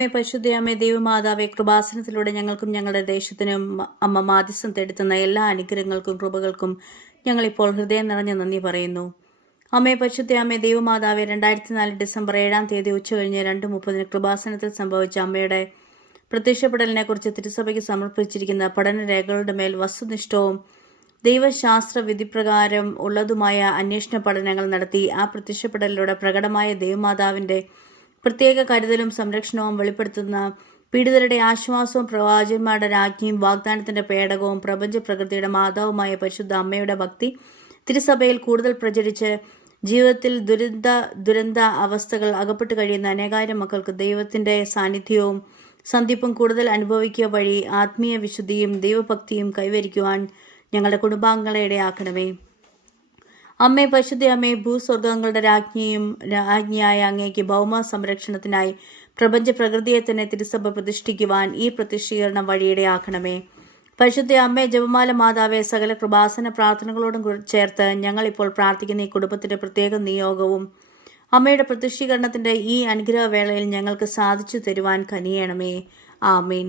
പരിശുദ്ധയമ്മേ ദൈവമാതാവേ, കൃപാസനത്തിലൂടെ ഞങ്ങൾക്കും ഞങ്ങളുടെ ദേശത്തിനും അമ്മ മാധ്യസ്ഥം തേടുത്തുന്ന എല്ലാ അനുഗ്രഹങ്ങൾക്കും കൃപകൾക്കും ഞങ്ങളിപ്പോൾ ഹൃദയം നിറഞ്ഞ നന്ദി പറയുന്നു. അമ്മേ പരിശുദ്ധയമ്മേ ദൈവമാതാവേ, 2004 ഡിസംബർ 7-ാം തീയതി ഉച്ചകഴിഞ്ഞ് 2:30 കൃപാസനത്തിൽ സംഭവിച്ച അമ്മയുടെ പ്രത്യക്ഷപ്പെടലിനെ കുറിച്ച് തിരുസഭയ്ക്ക് സമർപ്പിച്ചിരിക്കുന്ന പഠനരേഖകളുടെ മേൽ വസ്തുനിഷ്ഠവും ദൈവശാസ്ത്ര വിധിപ്രകാരം ഉള്ളതുമായ അന്വേഷണ പഠനങ്ങൾ നടത്തി ആ പ്രത്യക്ഷപ്പെടലിലൂടെ പ്രകടമായ ദൈവമാതാവിന്റെ പ്രത്യേക കരുതലും സംരക്ഷണവും വെളിപ്പെടുത്തുന്ന പീഡിതരുടെ ആശ്വാസവും പ്രവാചകന്മാരുടെ രാജ്ഞിയും വാഗ്ദാനത്തിന്റെ പേടകവും പ്രപഞ്ച പ്രകൃതിയുടെ മാതാവുമായ പരിശുദ്ധ അമ്മയുടെ ഭക്തി തിരുസഭയിൽ കൂടുതൽ പ്രചരിച്ച് ജീവിതത്തിൽ ദുരന്ത അവസ്ഥകൾ അകപ്പെട്ടു കഴിയുന്ന അനേകായിരം മക്കൾക്ക് ദൈവത്തിന്റെ സാന്നിധ്യവും സന്ധിപ്പും കൂടുതൽ അനുഭവിക്കുക വഴി ആത്മീയ വിശുദ്ധിയും ദൈവഭക്തിയും കൈവരിക്കുവാൻ ഞങ്ങളുടെ കുടുംബാംഗങ്ങളെ ഇടയാക്കണമേ. അമ്മേ പരിശുദ്ധ അമ്മേ, ഭൂസ്വർഗങ്ങളുടെ രാജ്ഞിയായ അങ്ങേക്ക് ഭൗമ സംരക്ഷണത്തിനായി പ്രപഞ്ച പ്രകൃതിയെ തന്നെ തിരുസഭ പ്രതിഷ്ഠിക്കുവാൻ ഈ പ്രതിഷ്ഠീകരണം വഴിയിടയാക്കണമേ. പരിശുദ്ധ അമ്മേ, ജപമാല മാതാവേ, സകല കൃപാസന പ്രാർത്ഥനകളോടും ചേർത്ത് ഞങ്ങളിപ്പോൾ പ്രാർത്ഥിക്കുന്ന ഈ കുടുംബത്തിന്റെ പ്രത്യേക നിയോഗവും അമ്മയുടെ പ്രതിഷ്ഠീകരണത്തിന്റെ ഈ അനുഗ്രഹവേളയിൽ ഞങ്ങൾക്ക് സാധിച്ചു തരുവാൻ കനിയണമേ. ആമീൻ.